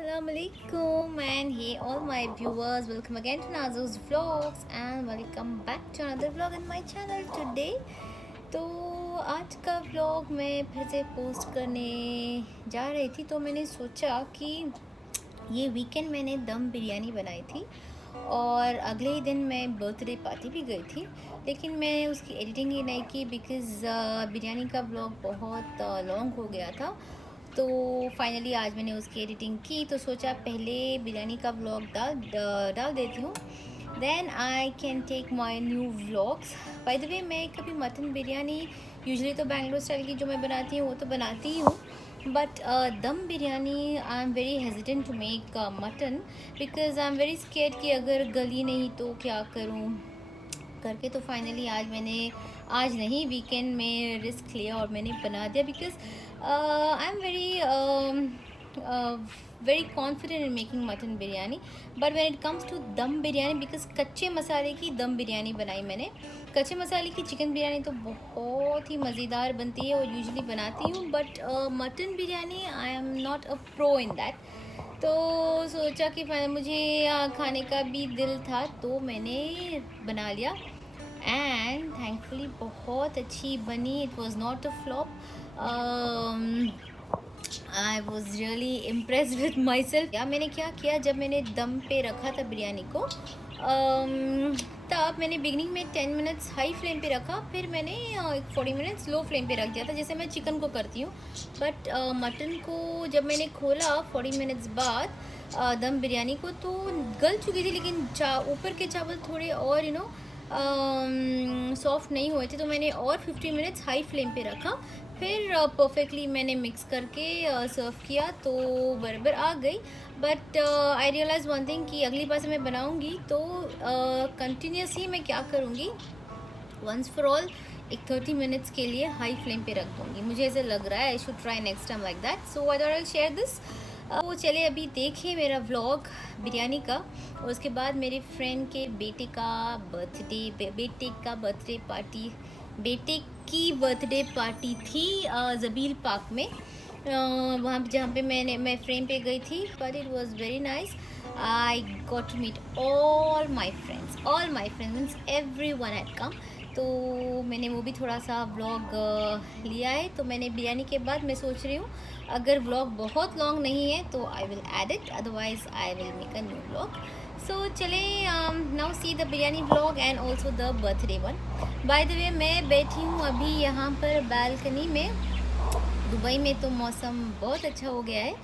Assalamualaikum and hey all my viewers, welcome again to Nazo's Vlogs and welcome back to another vlog in my channel today. तो आज का vlog मैं फिर से पोस्ट करने जा रही थी, तो मैंने सोचा कि ये वीकेंड मैंने दम बिरयानी बनाई थी और अगले ही दिन मैं बर्थडे पार्टी भी गई थी, लेकिन मैंने उसकी एडिटिंग ही नहीं की बिकॉज़ बिरयानी का व्लॉग बहुत लॉन्ग हो गया था। तो फाइनली आज मैंने उसकी एडिटिंग की, तो सोचा पहले बिरयानी का व्लॉग डाल देती हूँ, then I can take my new vlogs. By the way, मैं कभी मटन बिरयानी यूजुअली तो बैंगलोर स्टाइल की जो मैं बनाती हूँ वो तो बनाती ही हूँ, but dum biryani I am very hesitant to make mutton because I am very scared कि अगर गली नहीं तो क्या करूँ करके। तो फाइनली आज नहीं वीकेंड में रिस्क लिया और मैंने बना दिया because I am very confident in making mutton biryani, but when it comes to dum biryani बिकॉज कच्चे मसाले की दम बिरयानी बनाई मैंने। कच्चे मसाले की चिकन बिरयानी तो बहुत ही मज़ेदार बनती है और यूजुअली बनाती हूँ, but mutton biryani I am not a pro in that. तो सोचा कि मुझे खाने का भी दिल था तो मैंने बना लिया एंड थैंकफुली बहुत अच्छी बनी। It was not a flop. I was really impressed with my self. या मैंने क्या किया, जब मैंने दम पे रखा था बिरयानी को तब मैंने बिगनिंग में 10 मिनट्स हाई फ्लेम पे रखा, फिर मैंने 40 मिनट्स लो फ्लेम पे रख दिया था जैसे मैं चिकन को करती हूँ। बट मटन को जब मैंने खोला 40 मिनट्स बाद दम बिरयानी को, तो गल चुकी थी, लेकिन ऊपर के चावल थोड़े और सॉफ्ट नहीं हुए थे, तो मैंने और 50 मिनट्स हाई फ्लेम पे रखा, फिर परफेक्टली मैंने मिक्स करके सर्व किया तो बराबर आ गई। But I realise one thing कि अगली बार से मैं बनाऊंगी तो कंटिन्यूस ही मैं क्या करूँगी, वंस फॉर ऑल एक 30 मिनट्स के लिए हाई फ्लेम पे रख दूँगी। मुझे ऐसे लग रहा है I should try next time like that, so I thought I share this. वो चले अभी देखें मेरा व्लॉग बिरयानी का, और उसके बाद मेरे फ्रेंड के बेटे की बर्थडे पार्टी थी ज़बील पार्क में, वहाँ जहाँ पे मैं फ्रेम पे गई थी, but it was very nice. I got to meet all my friends everyone had come, तो मैंने वो भी थोड़ा सा व्लॉग लिया है। तो मैंने बिरयानी के बाद मैं सोच रही हूँ अगर व्लॉग बहुत लॉन्ग नहीं है तो I will add it, otherwise I will make a new vlog. So चले now see the biryani vlog and also the birthday one. By the way, मैं बैठी हूँ अभी यहाँ पर बालकनी में। दुबई में तो मौसम बहुत अच्छा हो गया है,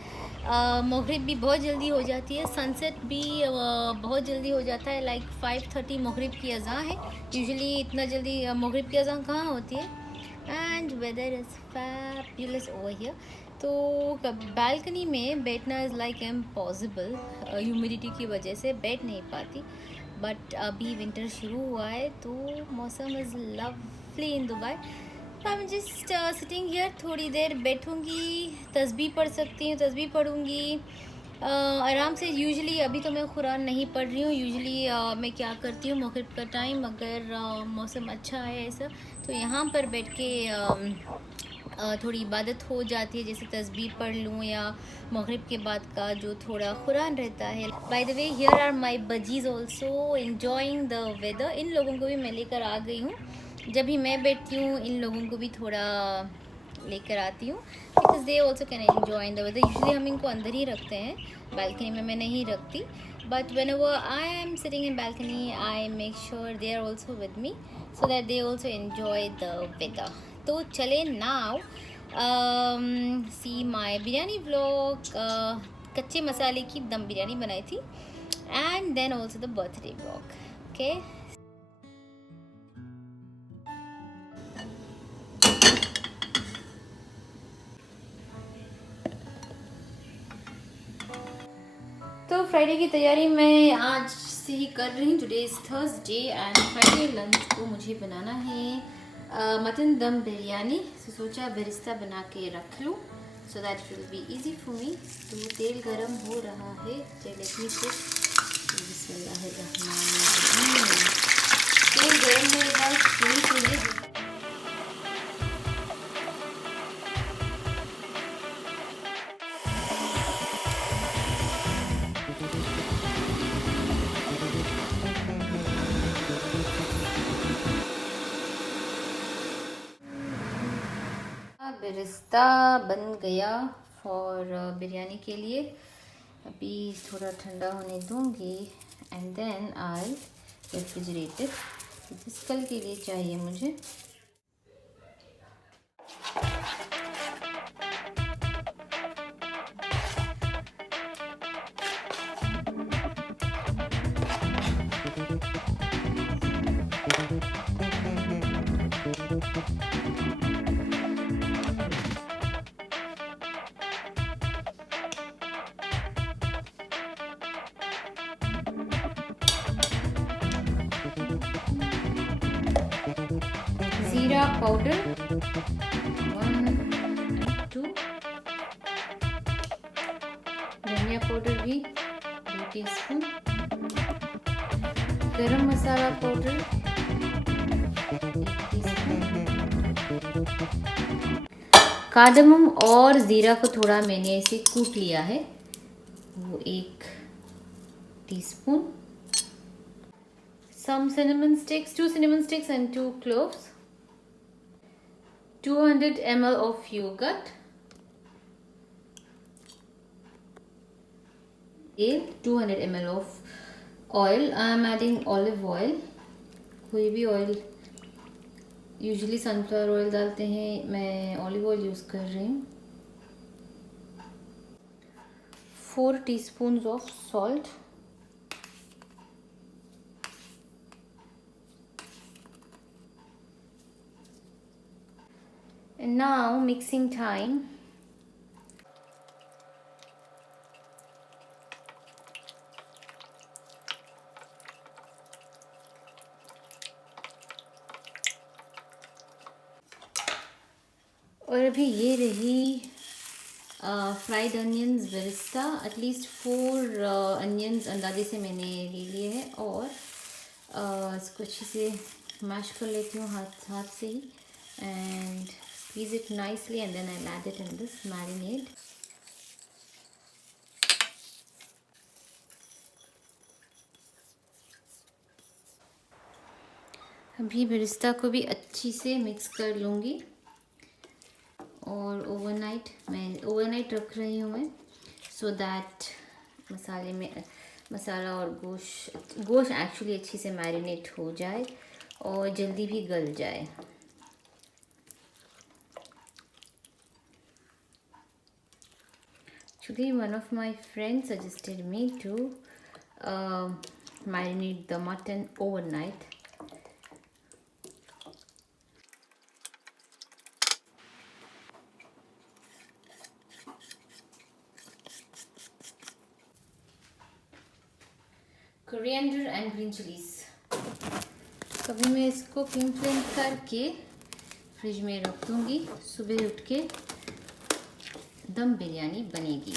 मगरिब भी बहुत जल्दी हो जाती है, सनसेट भी बहुत जल्दी हो जाता है। लाइक 5:30 मगरिब की अज़ां है, यूजुअली इतना जल्दी मगरिब की अज़ां कहाँ होती है। And weather is fabulous over here. तो बालकनी में बैठना इज़ लाइक इम्पॉसिबल, ह्यूमिडिटी की वजह से बैठ नहीं पाती, बट अभी विंटर शुरू हुआ है तो मौसम is lovely in Dubai. I am just sitting here, थोड़ी देर बैठूंगी, तस्बीह पढ़ सकती हूँ, तस्बीह पढ़ूंगी आराम से। यूजुअली अभी तो मैं कुरान नहीं पढ़ रही हूँ, यूजुअली मैं क्या करती हूँ मगरिब का टाइम अगर मौसम अच्छा है ऐसा, तो यहाँ पर बैठ के थोड़ी इबादत हो जाती है, जैसे तस्बीह पढ़ लूँ या मगरिब के बाद का जो थोड़ा कुरान रहता है। By the way, here are my buddies also enjoying the weather. इन लोगों को भी मैं लेकर आ गई हूँ, जब भी मैं बैठती हूँ इन लोगों को भी थोड़ा लेकर आती हूँ because they also can enjoy in the weather. Usually हम इनको अंदर ही रखते हैं, बालकनी में मैं नहीं रखती, but whenever I am sitting in balcony I make sure they are also with me so that they also enjoy the weather. तो चले now see my biryani vlog. कच्चे मसाले की दम बिरयानी बनाई थी and then also the birthday vlog. Okay, तो Friday की तैयारी मैं आज से ही कर रही हूँ। Today is Thursday and Friday lunch को मुझे बनाना है मटन दम बिरयानी। तो सोचा बेरिस्ता बना के रख लूँ so that it will be easy for me. तो तेल गरम हो रहा है, लेट मी कुक। बिस्मिल्लाहिर्रहमानिर्रहीम। तेल गरम होने के बाद चाहिए बेरिस्ता बन गया फॉर बिरयानी के लिए। अभी थोड़ा ठंडा होने दूंगी and then I refrigerate it. जिस कल के लिए चाहिए मुझे। जीरा पाउडर 1 and 2, धनिया पाउडर भी 2 टीस्पून, गरम मसाला पाउडर 1 टीस्पून, कार्डमम और ज़ीरा को थोड़ा मैंने ऐसे कूट लिया है, वो 1 teaspoon, some cinnamon sticks, 2 cinnamon sticks and 2 cloves, 200 ml of yogurt, 200 ml of oil. I am adding olive oil. कोई भी ऑयल, यूजुअली सनफ्लावर ऑयल डालते हैं, मैं ऑलिव ऑयल यूज़ कर रही हूँ। 4 teaspoons of salt, and now mixing time. और अभी ये रही फ्राइड अनियंस बेरिस्ता। एटलीस्ट 4 अनियंस अंदाजे से मैंने ले लिए हैं और इसको अच्छे से मैश कर लेती हूँ हाथ से ही and squeeze it nicely and then I'll add it in this marinade. अभी बेरिस्ता को भी अच्छी से मिक्स कर लूँगी और ओवरनाइट रख रही हूँ मैं, सो दैट मसाला और गोश्त एक्चुअली अच्छी से मैरिनेट हो जाए और जल्दी भी गल जाए। Actually, one of my friends suggested me to marinate the mutton overnight. Coriander and green chilies. कभी मैं इसको पिन करके फ्रिज में रख दूँगी, सुबह उठ के दम बिरयानी बनेगी।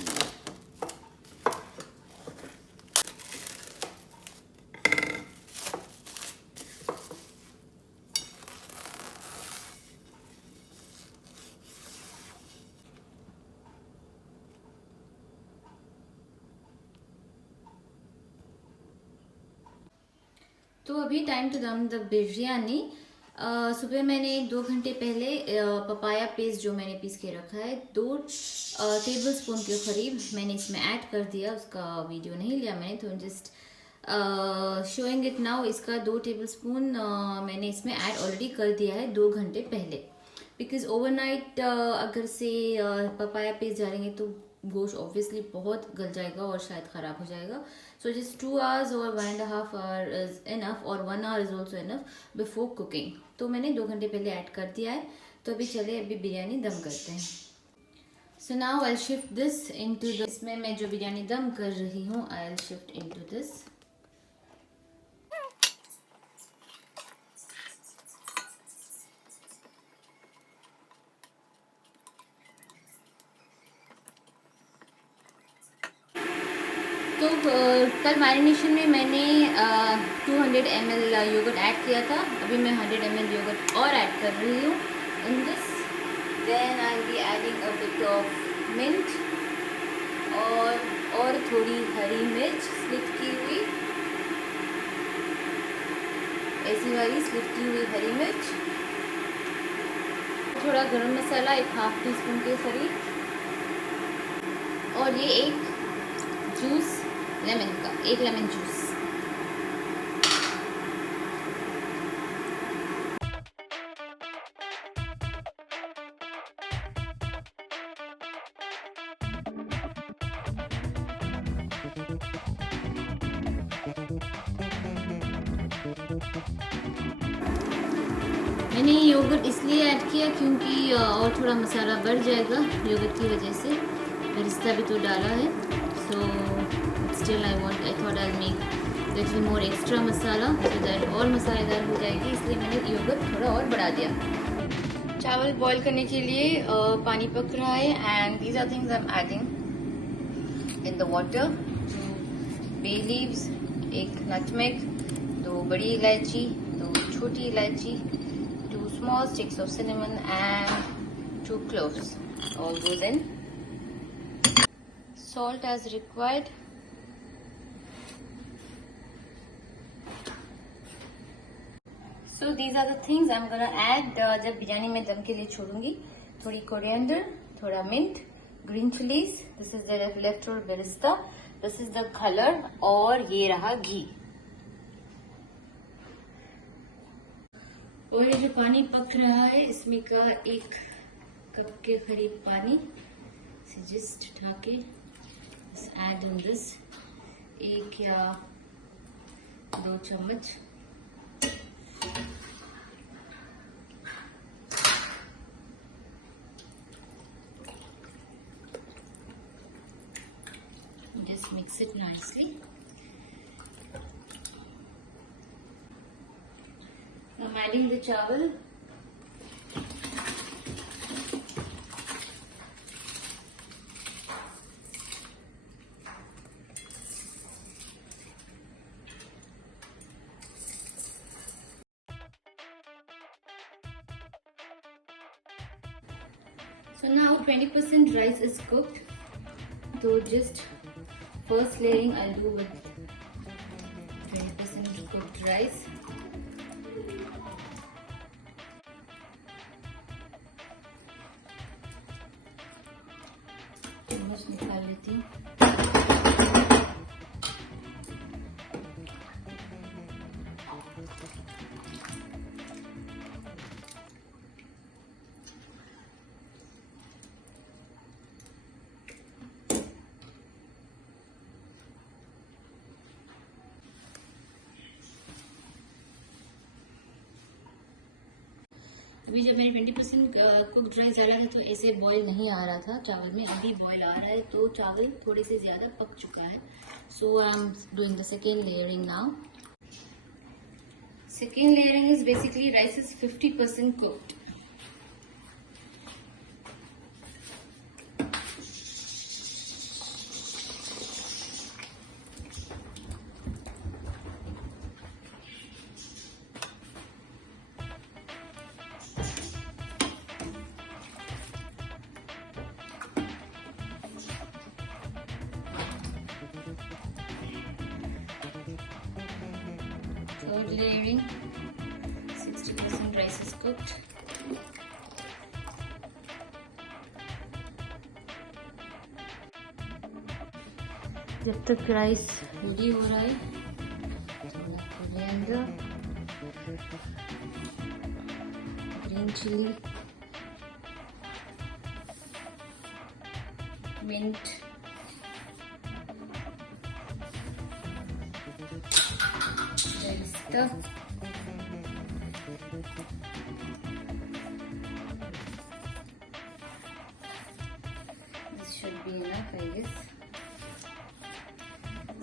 तो अभी time to dum the biryani. सुबह मैंने 2 घंटे पहले पपाया पेस्ट जो मैंने पीस के रखा है 2 टेबलस्पून के करीब मैंने इसमें ऐड कर दिया। उसका वीडियो नहीं लिया मैंने, तो जस्ट शोइंग इट नाउ। इसका 2 टेबलस्पून मैंने इसमें ऐड ऑलरेडी कर दिया है 2 घंटे पहले, बिकॉज ओवरनाइट अगर से पपाया पेस्ट डालेंगे तो गोश्त ऑब्वियसली बहुत गल जाएगा और शायद ख़राब हो जाएगा। सो जस्ट 2 hours और 1.5 hour इज़ इनफ और 1 hour is also enough before cooking. तो मैंने 2 घंटे पहले ऐड कर दिया है। तो अभी चले अभी बिरयानी दम करते हैं। So now I shift this into the, इसमें मैं जो बिरयानी दम कर रही हूँ आई शिफ्ट इनटू दिस। तो कल मैरिनेशन में मैंने 200 ml योगर्ट ऐड किया था। अभी मैं 100 ml योगर्ट और ऐड कर रही हूँ in this. Then I be adding a bit of mint और थोड़ी हरी मिर्च स्लिट की हुई, ऐसी वाली स्लिट की हुई हरी मिर्च। थोड़ा गरम मसाला, एक हाफ टी स्पून के करीब, और ये एक जूस लेमन का, एक लेमन जूस। मैंने योगर्ट इसलिए ऐड किया क्योंकि और थोड़ा मसाला बढ़ जाएगा योगर्ट की वजह से। बरिस्ता भी तो डाला है, so still I thought I make little more extra masala so that और मसालेदार हो जाएगी, इसलिए मैंने योगर्ट थोड़ा और बढ़ा दिया। चावल बॉईल करने के लिए पानी पक रहा है and these are things I am adding in the water. Bay leaves, एक नटमेग, 2 बड़ी इलायची, 2 छोटी इलायची, 2 small sticks of cinnamon and 2 cloves. All goes in. Salt as required. So these are the things I'm gonna add जब बिरयानी में दम के लिए छोड़ूंगी। थोड़ी कोरिएंडर, थोड़ा mint, green chillies, this is the leftover birista, this is the colour, और ये रहा घी। और ये जो पानी पक रहा है इसमें का 1 कप के करीब पानी से जस्ट उठा के ऐड इन दिस, 1 या 2 चम्मच। Just mix it nicely. I'm adding the chawal. So now 20% rice is cooked. So just first layering I'll do with 20% cooked rice. चम्मच निकाल लेती हूँ। अभी जब मैंने 20% कुक्ड राइस डाला था तो ऐसे बॉईल नहीं आ रहा था चावल में, अभी बॉईल आ रहा है तो चावल थोड़े से ज़्यादा पक चुका है। So I am doing the second layering now. Second layering is basically rice is 50% cooked. Third layering, 60% rice is cooked. जब तक राइस रेडी हो रहा है, थोड़ा coriander, green chilli, mint, birista, this should be enough I guess,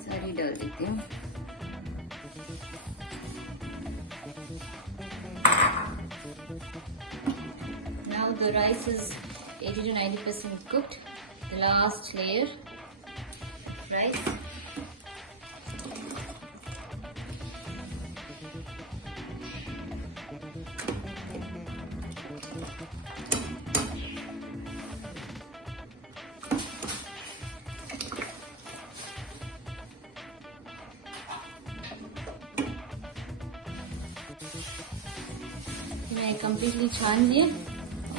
सारी डाल देती हूँ। Now the rice is 80 to 90% cooked. The last layer rice. मैं कम्प्लीटली छान लिए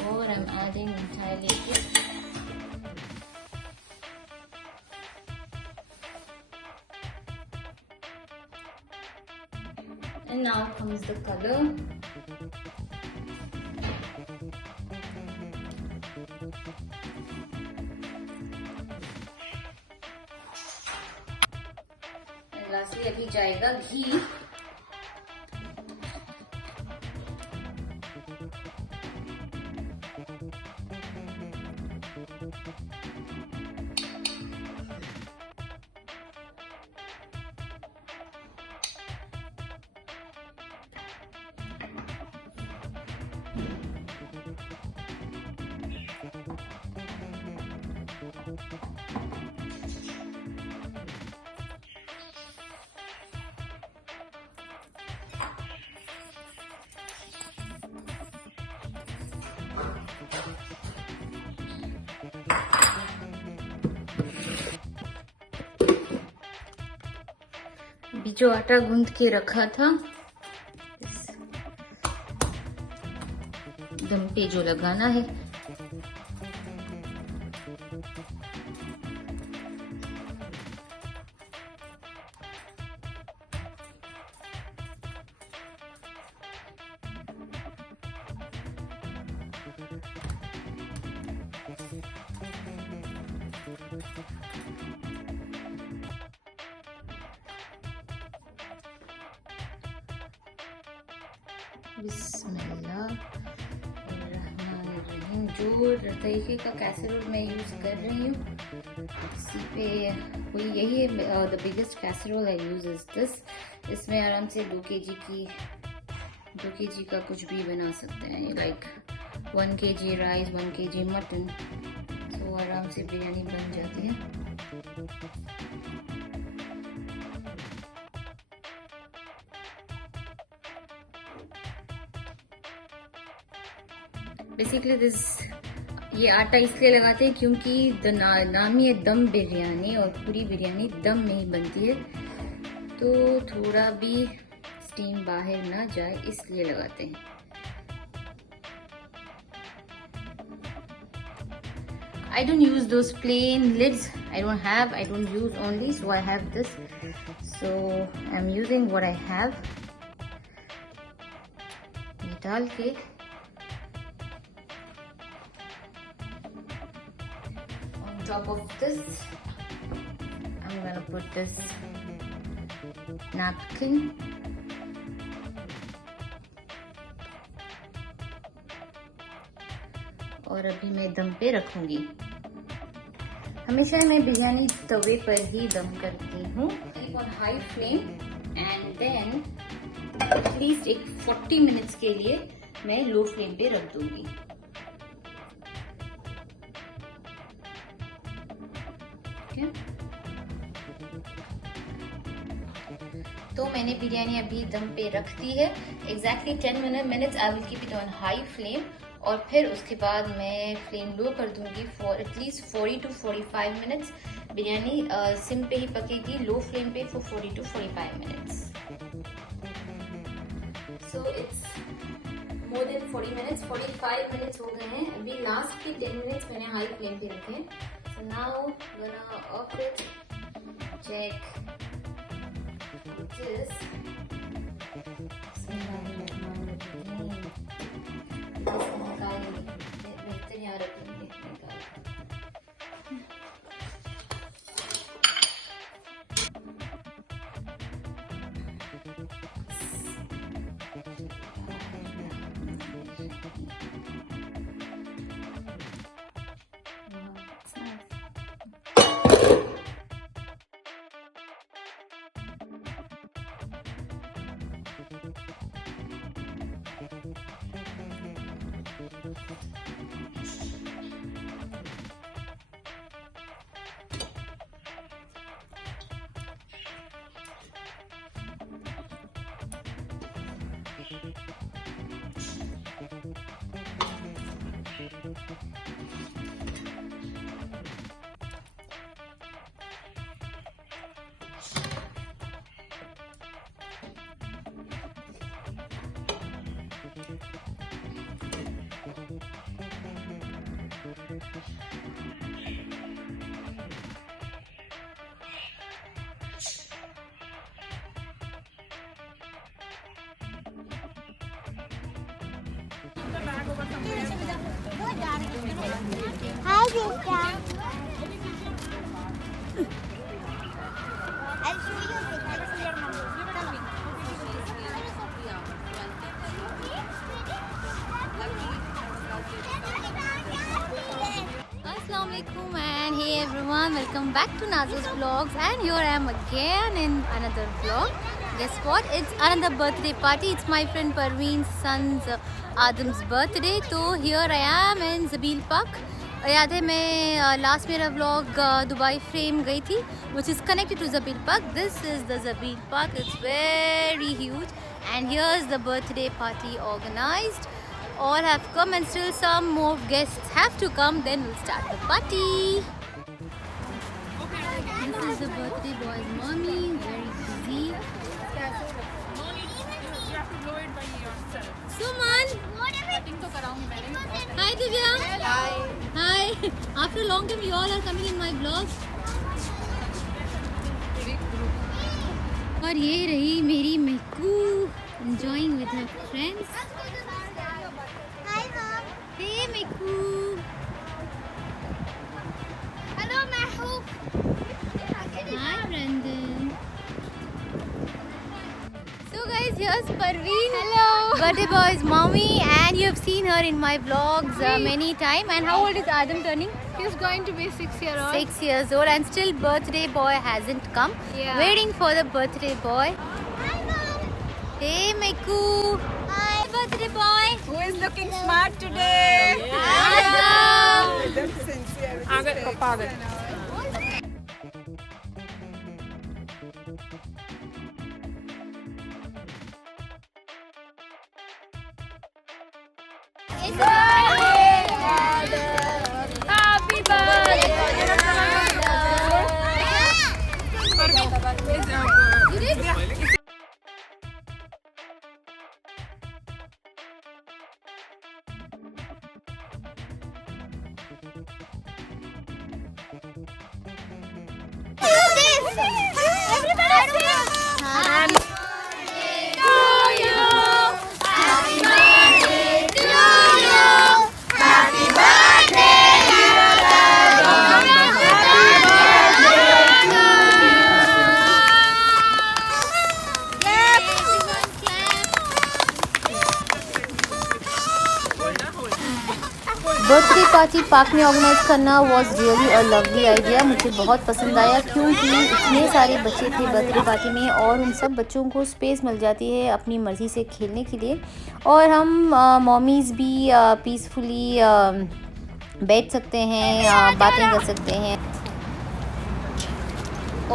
और I'm adding entire liquid. And now comes the color. And lastly अभी जाएगा घी. अभी जो आटा गूंद के रखा था दम पे जो लगाना है. बिस्मिल्लाहिर्रहमानिर्रहीम. जो तरीके का कैसरोल मैं यूज़ कर रही हूँ इसी पे वही यही है. The biggest casserole I use is this. इसमें आराम से 2 kg का कुछ भी बना सकते हैं. लाइक 1 kg राइस, 1 kg मटन. तो आराम से बिरयानी बन जाती है. बेसिकली ये आटा इसलिए लगाते हैं क्योंकि नाम ही है दम बिरयानी और पूरी बिरयानी दम में ही बनती है. तो थोड़ा भी स्टीम बाहर ना जाए इसलिए लगाते हैं. I don't use those plain lids. I don't use only, so I have this. So I'm using what I have. डाल के on top of this, I'm gonna put this napkin. और अभी मैं दम पे रखूंगी. हमेशा मैं बिरयानी तवे पर ही दम करती हूँ. On high flame and then at least एक 40 मिनट्स के लिए मैं लो फ्लेम पे रख दूंगी. तो मैंने बिरयानी अभी दम पे रख दी है. एग्जैक्टली 10 minutes I will keep it on high flame. और फिर उसके बाद मैं फ्लेम लो कर दूंगी फॉर एटलीस्ट 40 to 45 मिनट्स. बिरयानी सिम पे ही पकेगी, लो फ्लेम पे फॉर 40 to 45 minutes. So it's more than 40 मिनट्स. 45 मिनट्स हो गए हैं. अभी लास्ट के 10 मिनट्स मैंने हाई फ्लेम पे रखे. So now gonna off it. Check this. Hi, Vishka. I'll show you a bit. I'll see your mom. Assalamualaikum and hey everyone, welcome back to Nazo's vlogs, and here I am again in another vlog. Guess what? It's another birthday party. It's my friend Parveen's son's Adam's birthday. So here I am in Zabeel Park. याद है मैं लास्ट मेरा vlog Dubai frame गई थी, which is connected to Zabeel Park. This is the Zabeel Park. It's very huge and here's the birthday party organized. All have come and still some more guests have to come, then we'll start the party. This is the birthday boy's mommy, very busy. Suman! Hi Divya! Hi! After a long time you all are coming in my vlogs. और ये रही मेरी महकू, enjoying with her friends. Hi, Mom. Hey Miku. Hello, Mahu. Hi Brandon. So guys, here's Parveen. Hello. Birthday boy's mommy, and you have seen her in my vlogs many times. And how old is Adam turning? He's going to be 6 years old. 6 years old, and still birthday boy hasn't come. Yeah. Waiting for the birthday boy. Hi, Mom. Hey Miku. Hi. Birthday boy. Who is looking smart today? Adam. That's sincere. Agat ko pagod. Happy birthday! Birthday party park में ऑर्गेनाइज करना was really a lovely idea. मुझे बहुत पसंद आया क्योंकि इतने सारे बच्चे थे बर्थडे पार्टी में और उन सब बच्चों को स्पेस मिल जाती है अपनी मर्ज़ी से खेलने के लिए, और हम मॉमीज़ भी पीसफुली बैठ सकते हैं, बातें कर सकते हैं.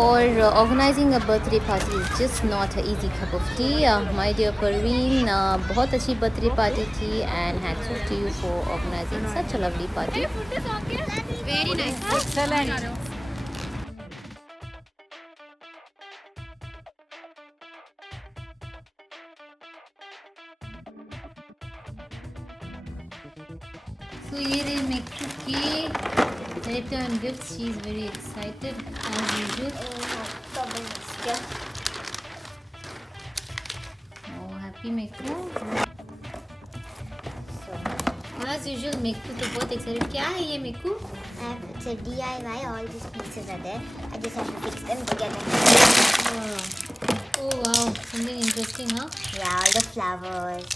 और organising a birthday party is just not a easy cup of tea. My dear Parveen, बहुत अच्छी बर्थडे पार्टी थी and hats off to you for organising such a lovely party. Very nice. Excellent. So ये रही मिक्की की return gift. She is very excited as usual. Oh, happy Miku. As usual Miku तो बहुत excited. क्या है ये Miku? It's a DIY. All these pieces are there. I just have to fix them together. Oh wow, something interesting, huh? Yeah, all the flowers.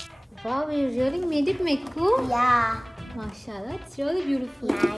Wow, you really made it Miku. Yeah. Mashallah, it's really beautiful. Yeah.